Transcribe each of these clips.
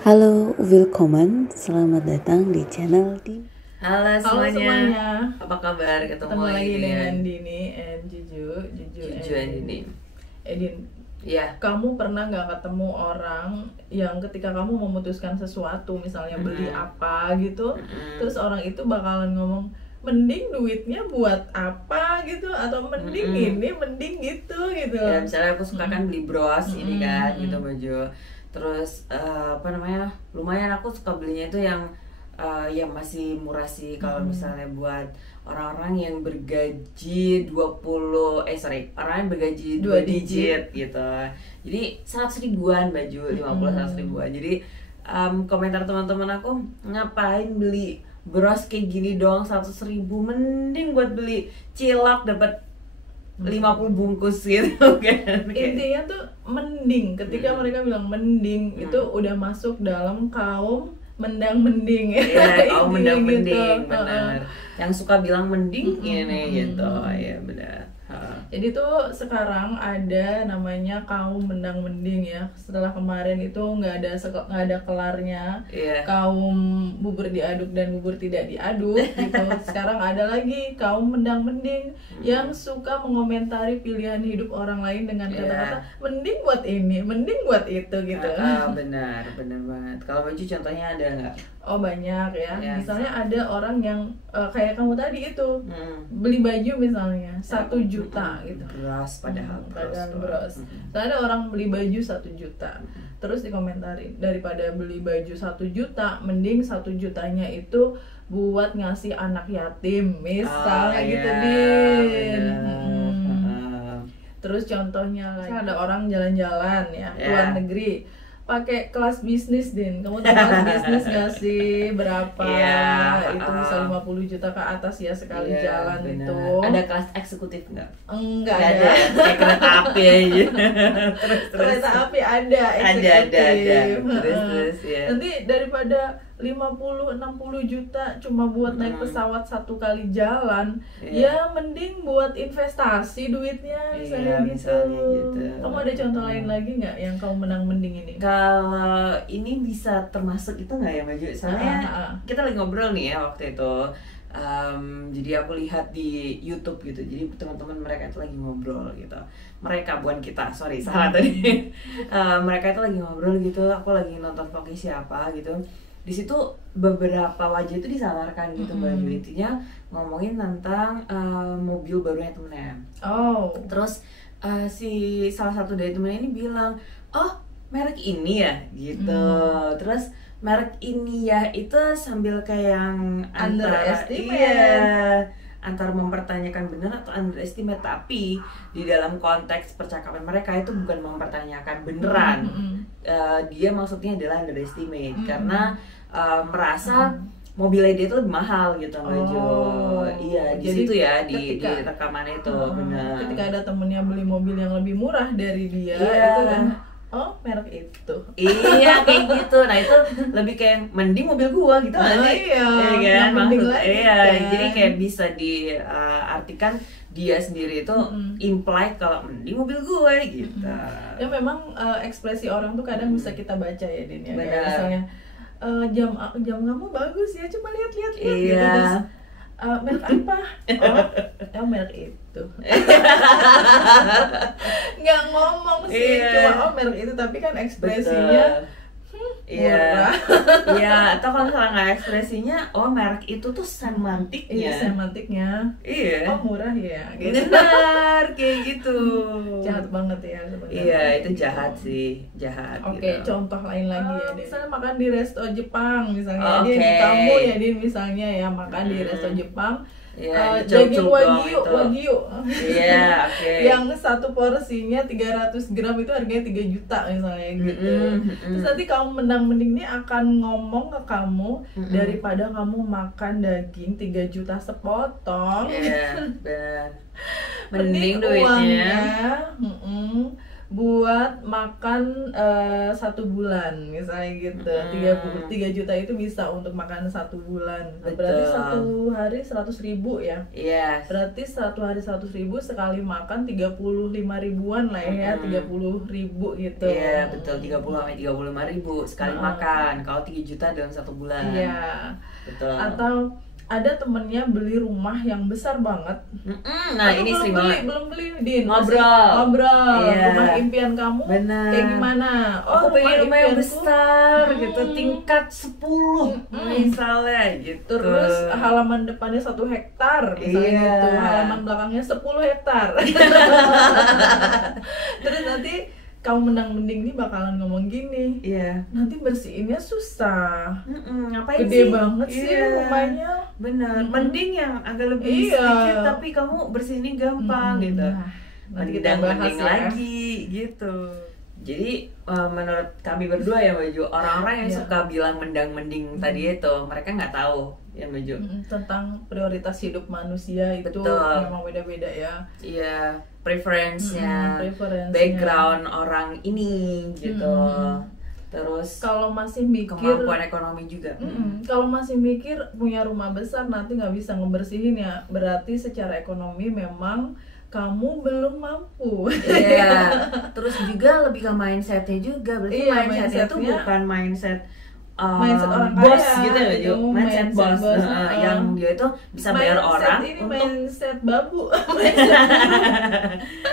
Halo, willkommen. Selamat datang di channel di. Halo Halo semuanya. Apa kabar? Ketemu lagi dengan Dini and Juju and Dini. Edin, Iya. kamu pernah nggak ketemu orang yang ketika kamu memutuskan sesuatu, misalnya beli apa gitu, terus orang itu bakalan ngomong, mending duitnya buat apa gitu, atau mending ini, mending gitu. Ya, misalnya aku suka kan beli bros ini kan, gitu baju. Terus lumayan aku suka belinya itu yang masih murah sih kalau misalnya buat orang-orang yang bergaji orang yang bergaji 2 digit gitu. Jadi 100 ribuan baju, 100 ribuan. Jadi komentar teman-teman aku, ngapain beli bros kayak gini dong 100 ribu, mending buat beli cilok dapat 50 bungkus gitu kan. Intinya tuh mending, ketika mereka bilang mending itu udah masuk dalam kaum mendang-mending ya. Iya, kaum mendang-mending, gitu. benar. Yang suka bilang mending ini gitu. Ya benar. Jadi tuh sekarang ada namanya kaum mendang-mending ya. Setelah kemarin itu nggak ada kelarnya. Iya. Kaum bubur diaduk dan bubur tidak diaduk gitu. Sekarang ada lagi kaum mendang-mending yang suka mengomentari pilihan hidup orang lain dengan kata-kata mending buat ini, mending buat itu gitu. Benar banget. Kalau baju contohnya ada nggak? Oh banyak ya. Ya, Misalnya ada orang yang kayak kamu tadi itu beli baju misalnya 1 juta gitu. Beras padahal Bros. Misalnya ada orang beli baju 1 juta. Terus dikomentarin, daripada beli baju 1 juta, mending 1 jutanya itu buat ngasih anak yatim misalnya gitu Din. Terus contohnya lagi ada orang jalan-jalan ya luar negeri pakai kelas bisnis Din. Kamu tahu kelas bisnis gak sih? Berapa? Itu bisa 50 juta ke atas ya sekali jalan bener. itu. Ada kelas eksekutif nggak? Enggak Nggak ada. Kayak kereta api aja. terus. Kereta api ada eksekutif. Terus ya. Nanti daripada 50-60 juta cuma buat naik pesawat 1 kali jalan, ya mending buat investasi duitnya misalnya gitu. Kamu ada contoh lain lagi nggak yang kamu menang mending ini? Kalau ini bisa termasuk itu nggak ya Maju? Soalnya kita lagi ngobrol nih ya waktu itu. Jadi aku lihat di YouTube gitu. Jadi teman-teman mereka itu lagi ngobrol gitu. Mereka bukan kita, sorry salah tadi. Mereka itu lagi ngobrol gitu. Aku lagi nonton vlognya siapa gitu. Di situ beberapa wajah itu disamarkan gitu Baju. Intinya ngomongin tentang mobil barunya temennya. Terus si salah satu dari temennya ini bilang, oh merek ini ya gitu. Terus merek ini ya itu sambil kayak yang antara mempertanyakan benar atau underestimate, tapi di dalam konteks percakapan mereka itu bukan mempertanyakan beneran. Dia maksudnya adalah underestimate karena merasa mobilnya dia itu lebih mahal gitu Maju. Iya, di situ ya di rekaman itu benar. Ketika ada temennya beli mobil yang lebih murah dari dia itu kan, oh merek itu. Iya kayak gitu. Nah itu lebih kayak mending mobil gua gitu aja. Iya kan maksud. Jadi kayak kan. bisa diartikan dia sendiri itu imply kalau mending mobil gue gitu. Ya memang ekspresi orang tuh kadang bisa kita baca ya Din ya. Benar. Kayak misalnya jam kamu bagus ya, coba lihat gitu. Iya. Terus merek apa? Oh merek itu. Nggak ngomong sih, cuma merek itu, tapi kan ekspresinya Iya, iya. Atau kalau misalnya nggak ekspresinya, oh merek itu tuh semantiknya. Iya semantiknya. Iya. Oh murah ya. Gitu. Benar, kayak gitu. Jahat banget ya sebenarnya. Iya itu jahat sih, jahat. Oke, gitu. contoh lain lagi ya. Misalnya makan di resto Jepang misalnya, Oke. kamu ya Din misalnya ya makan di resto Jepang. Iya, Daging itu. wagyu. Iya, oke. Yang satu porsinya 300 gram itu harganya 3 juta misalnya gitu. Terus nanti kamu mending ini akan ngomong ke kamu daripada kamu makan daging 3 juta sepotong. Iya, benar. Mending Mending duitnya uangnya buat makan 1 bulan misalnya gitu. 3 juta itu bisa untuk makan 1 bulan. Berarti 1 hari 100.000 ya. Iya. Berarti 1 hari 100.000 sekali makan 35 ribuan lah ya, 30.000 gitu. Iya betul, 30-35 ribu sekali makan. Kalau 3 juta dalam 1 bulan. Iya. Betul. Atau ada temennya beli rumah yang besar banget. Nah ini sering banget. Belum beli, Din. Ngobrol. Iya. Rumah impian kamu kayak gimana? Aku pengen rumah yang besar gitu, tingkat 10 misalnya gitu. Terus halaman depannya 1 hektar misalnya gitu. Halaman belakangnya 10 hektar. Terus nanti kamu mending nih bakalan ngomong gini. Iya. Nanti bersihinnya susah. Ngapain Gede sih? banget sih rumahnya. Bener. Mending yang agak lebih sedikit tapi kamu bersihinnya gampang gitu. Nanti kita bahas mending lagi gitu. Jadi menurut kami berdua ya Mbak Ju, orang-orang yang suka bilang mendang-mending tadi itu, mereka nggak tahu ya Mbak Ju tentang prioritas hidup manusia itu. Betul. Memang beda-beda ya. Iya, preference-nya, preference-nya, background orang ini gitu. Terus kalau masih mikir kemampuan ekonomi juga. Kalau masih mikir punya rumah besar nanti nggak bisa ngebersihin ya, berarti secara ekonomi memang kamu belum mampu. Iya. Terus juga lebih ke mindsetnya juga. Berarti mindsetnya tuh bukan mindset orang bos kaya, gitu ya, Jo. Mindset bos. Yang dia itu bisa bayar orang ini untuk mindset babu.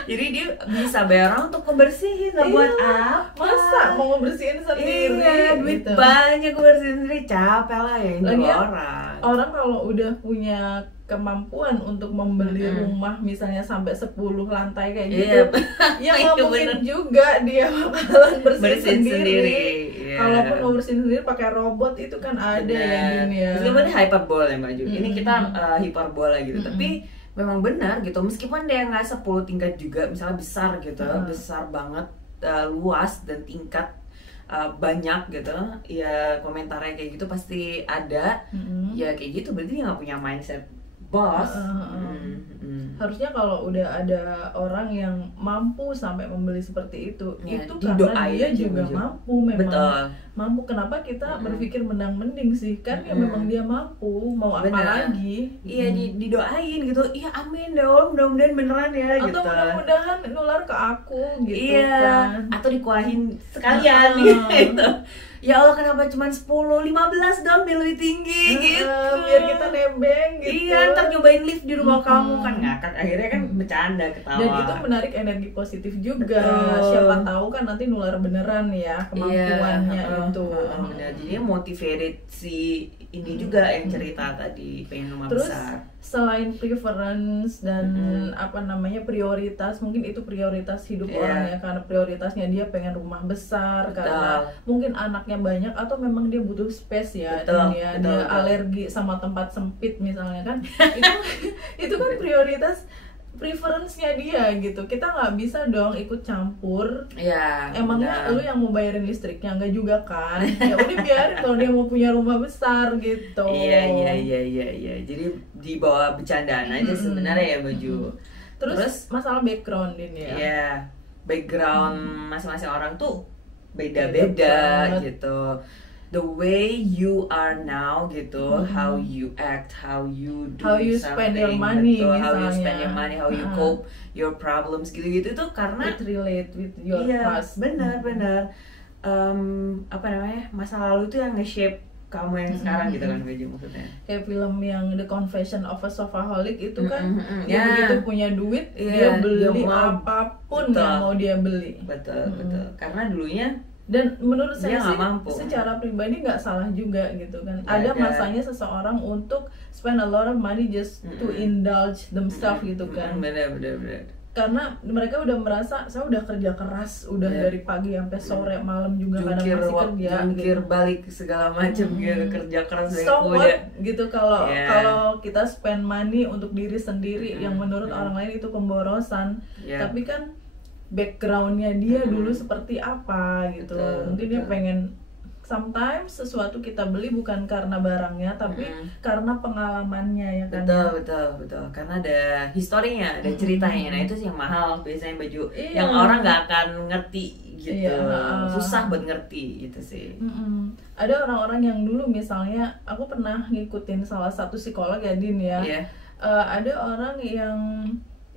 Jadi dia bisa bayar orang untuk ngebersihin. Nah, buat apa? Masa mau ngebersihin sendiri? Iya, duit gitu. banyak ngebersihin sendiri, capek lah ya ini orang. Orang kalau udah punya kemampuan untuk membeli rumah misalnya sampai 10 lantai kayak gitu, ya nggak mungkin juga dia bakalan bersihin sendiri. Kalaupun mau bersihin sendiri pakai robot itu kan ada ya dunia. Meskipun ini hyperbola ya Mbak Ju, ini kita hiperbola gitu, tapi memang benar gitu. Meskipun dia nggak 10 tingkat juga, misalnya besar gitu, besar banget, luas dan tingkat banyak gitu, ya komentarnya kayak gitu pasti ada. Ya kayak gitu berarti dia nggak punya mindset bos. Harusnya kalau udah ada orang yang mampu sampai membeli seperti itu karena dia juga mampu memang. Betul. Mampu. Kenapa kita berpikir mendang-mending sih? Kan ya memang dia mampu, mau apa lagi? Iya, didoain gitu. Iya, amin deh Allah, mudah-mudahan beneran ya. Atau gitu. mudah-mudahan nular ke aku gitu. Iya, kan. atau dikuahin sekalian gitu. Ya Allah, kenapa cuma 10, 15 dong biar lebih tinggi gitu. Biar kita nebeng gitu. Iya, ntar nyobain lift di rumah kamu kan ngakak. Akhirnya kan bercanda, ketawa. Dan itu menarik energi positif juga. Betul. Siapa tahu kan nanti nular beneran ya kemampuannya itu. Benar. Jadi motivated si ini juga yang cerita tadi pengen rumah Terus, besar. Selain preference dan prioritas, mungkin itu prioritas hidup orang ya, karena prioritasnya dia pengen rumah besar. Karena mungkin anaknya banyak atau memang dia butuh space ya. Dia alergi sama tempat sempit misalnya kan. itu kan prioritas preference-nya dia gitu. Kita nggak bisa dong ikut campur. Iya. Emangnya lu yang mau bayarin listriknya? Nggak juga kan? Ya udah biarin kalau dia mau punya rumah besar gitu. Iya. Jadi dibawa bercandaan aja sebenarnya ya Baju. Terus masalah background ini ya. Iya. Background masing-masing orang tuh beda-beda gitu. The way you are now gitu, how you act, how you do how you spend your money, betul, misalnya. how you spend your money, how you cope your problems gitu-gitu itu karena it relate with your past. Benar. Apa namanya, masa lalu itu yang nge-shape kamu yang sekarang gitu kan Baju maksudnya. Kayak film yang The Confession of a Sofaholic itu kan dia begitu punya duit dia beli apapun yang mau dia beli. Betul. Karena dulunya dan menurut saya sih mampu. Secara pribadi nggak salah juga gitu kan. Ada masanya seseorang untuk spend a lot of money just to indulge themselves gitu kan. Bener. Karena mereka udah merasa saya udah kerja keras udah dari pagi sampai sore malam juga kadang masih kerja jungkir balik segala macam gitu, kerja keras dari muda gitu. Kalau kita spend money untuk diri sendiri yang menurut orang lain itu pemborosan, tapi kan backgroundnya dia dulu seperti apa gitu. Mungkin dia pengen sometimes sesuatu kita beli bukan karena barangnya tapi karena pengalamannya ya kan. Betul. Karena ada historinya, ada ceritanya. Nah, itu sih yang mahal biasanya baju yang orang nggak akan ngerti gitu. Susah buat ngerti gitu sih. Ada orang-orang yang dulu misalnya aku pernah ngikutin salah satu psikolog ya Din ya. Ada orang yang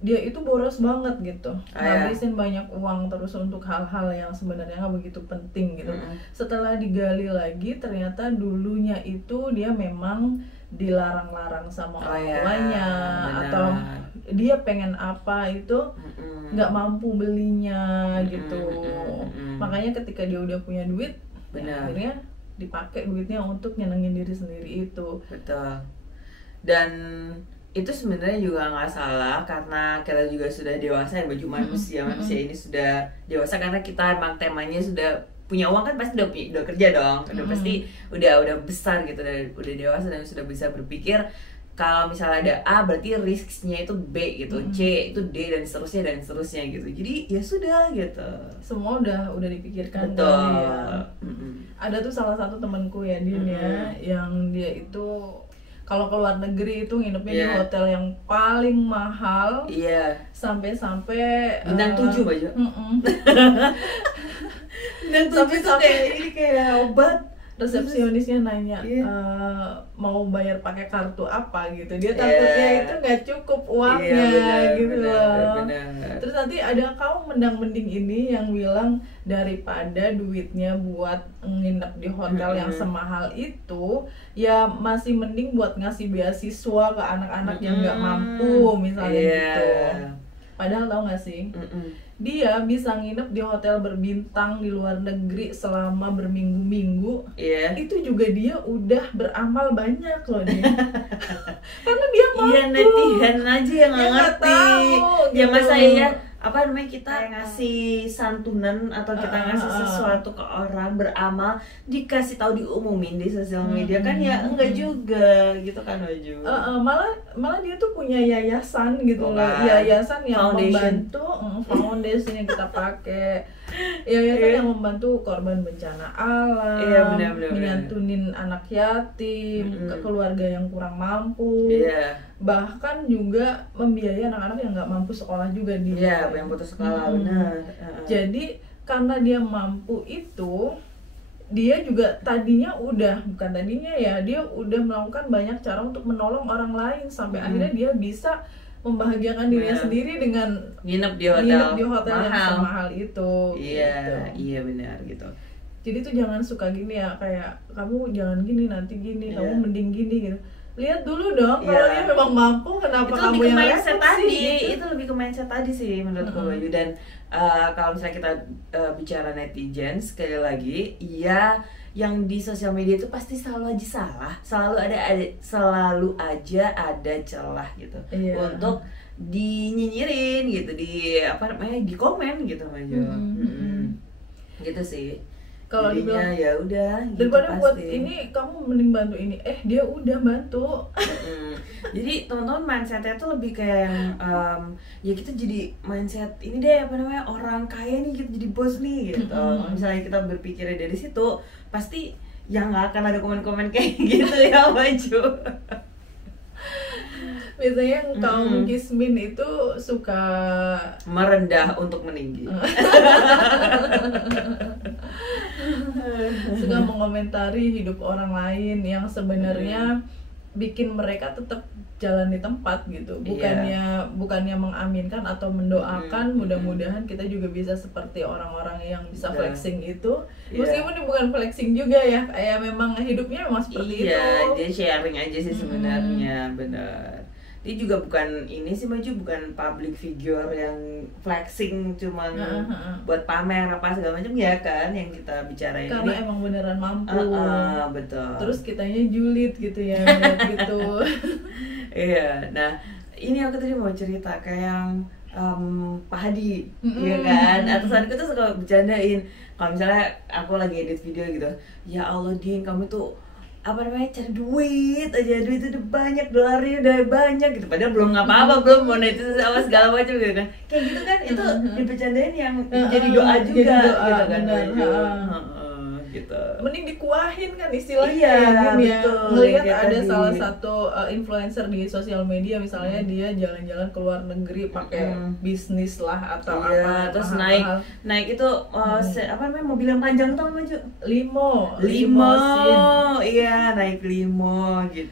dia itu boros banget gitu, ngabisin banyak uang terus untuk hal-hal yang sebenarnya nggak begitu penting gitu. Setelah digali lagi ternyata dulunya itu dia memang dilarang-larang sama orang tuanya, atau dia pengen apa itu nggak mampu belinya gitu. Makanya ketika dia udah punya duit, ya akhirnya dipakai duitnya untuk nyenengin diri sendiri itu. Betul. Dan itu sebenarnya juga nggak salah karena kita juga sudah dewasa ya, baju manusia ini sudah dewasa karena kita emang temanya sudah punya uang kan, pasti udah kerja dong, udah pasti udah besar gitu, udah dewasa dan sudah bisa berpikir kalau misalnya ada A berarti risknya itu B gitu, C itu D dan seterusnya gitu. Jadi ya sudah gitu. Semua udah dipikirkan. Betul. Ya. Ada tuh salah satu temanku ya Din ya, yang dia itu kalau keluar negeri itu nginepnya di hotel yang paling mahal. Sampai-sampai bintang 7 baju. Bintang 7 tuh kayak obat. Resepsionisnya nanya mau bayar pakai kartu apa gitu, dia takutnya itu nggak cukup uangnya gitu loh. Terus nanti ada kaum mendang-mending ini yang bilang daripada duitnya buat nginep di hotel yang semahal itu, ya masih mending buat ngasih beasiswa ke anak-anak yang nggak mampu misalnya gitu. Padahal tau gak sih, dia bisa nginep di hotel berbintang di luar negeri selama berminggu-minggu. Itu juga dia udah beramal banyak loh dia. Karena dia mampu. Iya, netizen aja yang gak ngerti. Ya gitu. masa iya apa namanya kita ngasih santunan atau kita ngasih sesuatu ke orang beramal dikasih tahu diumumin di sosial media kan ya enggak juga gitu kan Baju. Malah dia tuh punya yayasan gitu loh, yayasan yang membantu foundation yang kita pakai, yayasan yang membantu korban bencana alam, menyantunin anak yatim, ke keluarga yang kurang mampu, bahkan juga membiayai anak-anak yang nggak mampu sekolah juga dia. Yang putus sekolah, benar. Jadi karena dia mampu itu, dia juga dia udah melakukan banyak cara untuk menolong orang lain sampai akhirnya dia bisa membahagiakan dirinya sendiri dengan nginep di hotel yang semahal itu. Iya benar gitu. Jadi tuh jangan suka gini ya, kayak kamu jangan gini nanti gini, kamu mending gini gitu. Lihat dulu dong, kalau dia memang mampu, kenapa itu kamu yang mindset tadi gitu? Itu lebih ke mindset tadi sih menurutku Baju. Dan kalau misalnya kita bicara netizen, sekali lagi yang di sosial media itu pasti selalu aja salah, selalu aja ada celah gitu untuk dinyinyirin gitu, di komen gitu Baju. Gitu sih. Kalau dibilang ya udah daripada gitu buat ini kamu mending bantu ini, dia udah bantu. Jadi teman-teman mindsetnya tuh lebih kayak yang ya kita jadi mindset ini deh orang kaya nih, kita jadi bos nih gitu. Misalnya kita berpikirnya dari situ, pasti yang nggak akan ada komen-komen kayak gitu ya Baju. Biasanya yang kaum kismin itu suka merendah untuk meninggi. Suka mengomentari hidup orang lain yang sebenarnya bikin mereka tetap jalan di tempat gitu. Bukannya mengaminkan atau mendoakan mudah-mudahan kita juga bisa seperti orang-orang yang bisa flexing itu. Meskipun ini bukan flexing juga ya, kayak memang hidupnya memang seperti itu. Dia sharing aja sih sebenarnya, benar. Dia juga bukan ini sih Baju, bukan public figure yang flexing cuman buat pamer apa segala macam ya kan yang kita bicarain. Karena ini emang beneran mampu. Betul. Terus kitanya julid gitu ya gitu. Iya, nah ini aku tadi mau cerita kayak yang Pak Hadi, ya kan? Atasanku tuh suka bercandain kalau misalnya aku lagi edit video gitu, ya Allah Din, kamu tuh cari duit aja, duit udah banyak, dolarnya udah banyak gitu, padahal belum apa-apa, belum monetisasi apa segala macam gitu kan, kayak gitu kan, itu dibercandain yang jadi doa juga gitu kan. gitu. Mending dikuahin kan istilahnya. Iya, gini ya. betul. Ngelihat Kayak ada tadi. salah satu influencer di sosial media misalnya dia jalan-jalan ke luar negeri pakai bisnis lah atau Iya, apa terus mahal-mahal. naik itu apa namanya, mobil yang panjang tuh maju. limo Limo, iya naik limo gitu.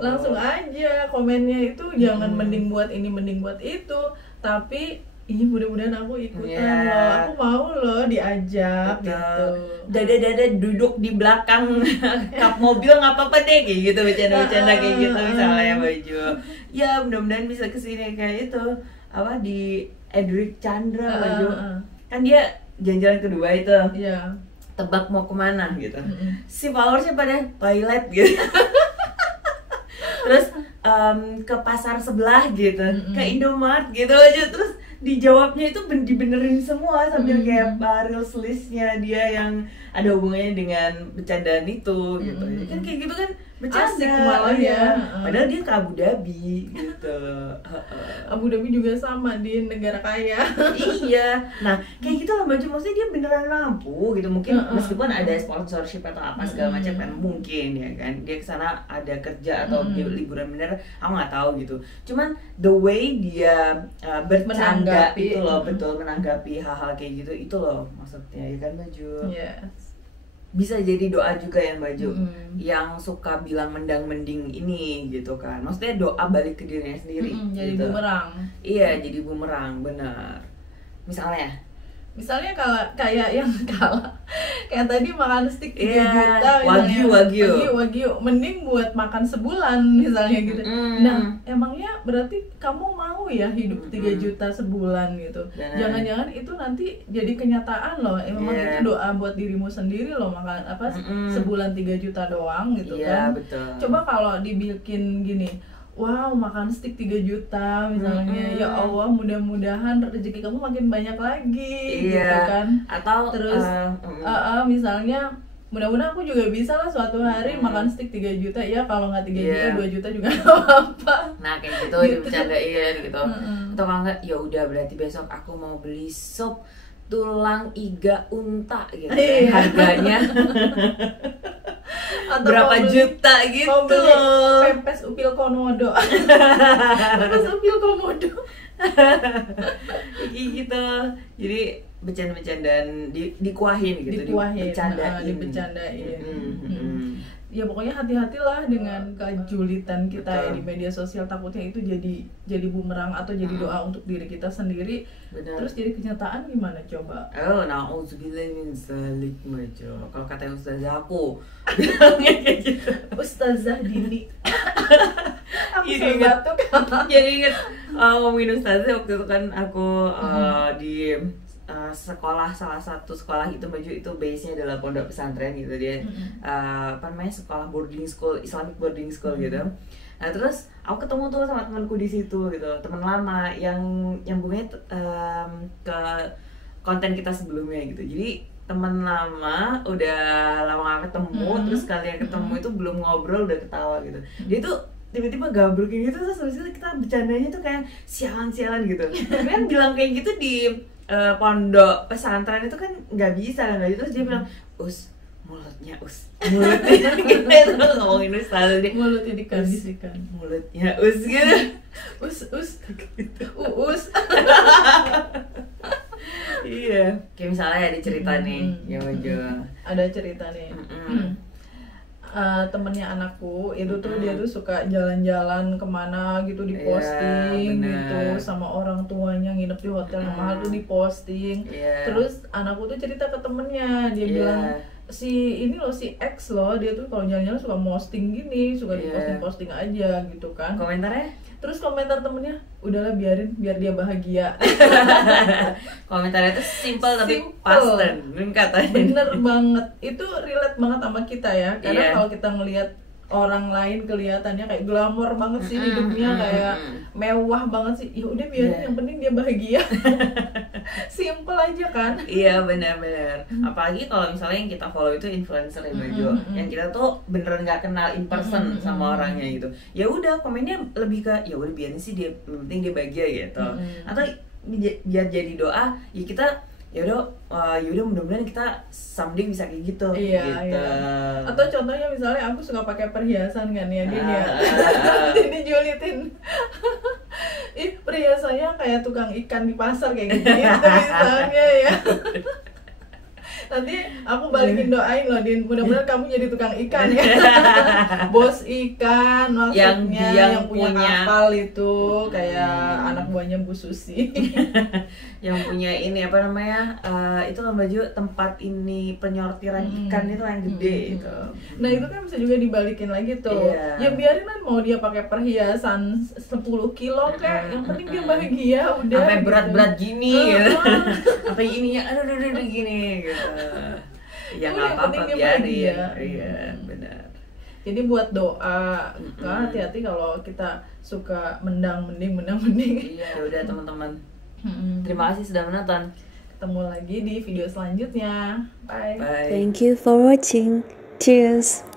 langsung aja komennya itu jangan mending buat ini mending buat itu, tapi ini mudah-mudahan aku ikutan loh, aku mau loh diajak gitu. Dada duduk di belakang kap mobil nggak apa-apa deh kayak gitu, bercanda kayak gitu misalnya baju. Ya mudah-mudahan bisa kesini kayak itu apa di Edric Chandra baju. Kan dia jalan-jalan ke Dubai itu. Iya. Tebak mau kemana gitu. Si followersnya pada toilet gitu. Terus ke pasar sebelah gitu, ke Indomaret gitu aja, terus dijawabnya itu dibenerin semua sambil kayak reels listnya dia yang ada hubungannya dengan bercandaan itu gitu. Jadi kan kayak gitu kan bercanda. Asik malah ya. Padahal dia ke Abu Dhabi gitu. Abu Dhabi juga sama di negara kaya. Iya. Nah, kayak gitu loh baju, maksudnya dia beneran mampu gitu. Mungkin meskipun ada sponsorship atau apa segala macam kan mungkin ya kan. Dia kesana ada kerja atau dia liburan bener, aku nggak tahu gitu. Cuman the way dia bercanda itu loh, betul menanggapi hal-hal kayak gitu itu loh maksudnya ya kan baju. Yes. Bisa jadi doa juga yang baju yang suka bilang mendang-mending ini gitu kan, maksudnya doa balik ke dirinya sendiri jadi gitu. bumerang. Iya, jadi bumerang, benar. Misalnya kalau kayak yang kayak tadi makan steak 3 Iya, juta wagyu. mending buat makan sebulan misalnya gitu. Nah, emangnya berarti kamu mau ya hidup 3 juta sebulan gitu. Jangan-jangan itu nanti jadi kenyataan loh. Memang itu doa buat dirimu sendiri loh, makan apa sebulan 3 juta doang gitu kan. Betul. Coba kalau dibikin gini, wow, makan steak 3 juta misalnya. Ya Allah, mudah-mudahan rezeki kamu makin banyak lagi gitu kan. Atau terus misalnya mudah-mudahan aku juga bisa lah suatu hari makan steak 3 juta. Ya kalau nggak 3 juta, 2 juta juga nggak apa-apa. Nah, kayak gitu dibercandain gitu. Atau kalau nggak, ya udah berarti besok aku mau beli sop tulang iga unta gitu. Harganya atau berapa juta gitu. Mau beli pepes upil komodo. Pepes upil komodo. Gitu. Jadi bercanda-bercandaan dikuahin gitu, dibercandain. Ya pokoknya hati-hatilah dengan kejulitan kita ya di media sosial, takutnya itu jadi bumerang atau jadi doa untuk diri kita sendiri. Benar. Terus jadi kenyataan gimana coba? Na'udzubillah min dzalik majo. Kalau kata ustazah aku bilangnya kayak gitu. Ustazah Dini. Aku Jadi batuk. Jadi inget ngomongin ustazah waktu itu kan aku di sekolah, salah satu sekolah itu baju itu base-nya adalah pondok pesantren gitu dia. Apa namanya, sekolah boarding school, Islamic boarding school gitu. Nah terus aku ketemu tuh sama temanku di situ gitu, teman lama yang nyambungnya ke konten kita sebelumnya gitu. Jadi teman lama udah lama gak ketemu, terus kalian ketemu itu belum ngobrol udah ketawa gitu. Dia tuh tiba-tiba gabruk gitu, terus habis itu kita bercandanya tuh kayak sialan-sialan gitu. Tapi kan bilang kayak gitu di pondok pesantren itu kan nggak bisa kan, terus dia bilang mulutnya gitu ngomongin tadi dia mulutnya dikondisikan, mulutnya gitu gitu. Iya, kayak misalnya ada cerita nih ya Wajo, ada cerita nih. Temennya anakku itu tuh dia tuh suka jalan-jalan kemana gitu, diposting gitu sama orang tuanya, nginep di hotel yang mahal tuh diposting. Terus anakku tuh cerita ke temennya, dia bilang si X loh, dia tuh kalau jalan-jalan suka posting gini, suka diposting aja gitu kan. Komentarnya? Terus komentar temennya, udahlah biarin, biar dia bahagia. Komentarnya tuh simple tapi pasten, katanya. Bener banget, itu relate banget sama kita ya. Karena kalau kita ngelihat orang lain kelihatannya kayak glamor banget sih hidupnya, kayak mewah banget sih. Ya udah biarin, yang penting dia bahagia. Simple aja kan. Iya benar-benar. Apalagi kalau misalnya yang kita follow itu influencer yang Bajo, yang kita tuh beneran nggak kenal in person sama orangnya gitu. Ya udah komennya lebih ke ya udah biarin sih dia, penting dia bahagia gitu. Atau biar jadi doa, ya kita yaudah mudah-mudahan kita someday bisa kayak gitu. Iya, gitu. iya. Atau contohnya misalnya aku suka pakai perhiasan kan ya, Din ya. Nanti dijulitin. Ih, perhiasannya kayak tukang ikan di pasar kayak gitu misalnya ya. Nanti aku balikin doain loh, Din, mudah-mudahan kamu jadi tukang ikan ya. Bos ikan maksudnya yang punya kapal itu kayak anak buahnya Bu Susi. Yang punya ini apa namanya, itu loh Baju, tempat ini penyortiran ikan itu yang gede itu. Nah itu kan bisa juga dibalikin lagi tuh. Ya biarin kan, mau dia pakai perhiasan 10 kilo kayak, yang penting dia bahagia udah. Sampai gitu. berat-berat gini gitu. Sampai ininya aduh gini gitu. Ya nggak apa-apa, biarin. Iya benar. Jadi buat doa, hati-hati kalau kita suka mending. Iya udah teman-teman. Terima kasih sudah menonton. Ketemu lagi di video selanjutnya. Bye. Thank you for watching. Cheers.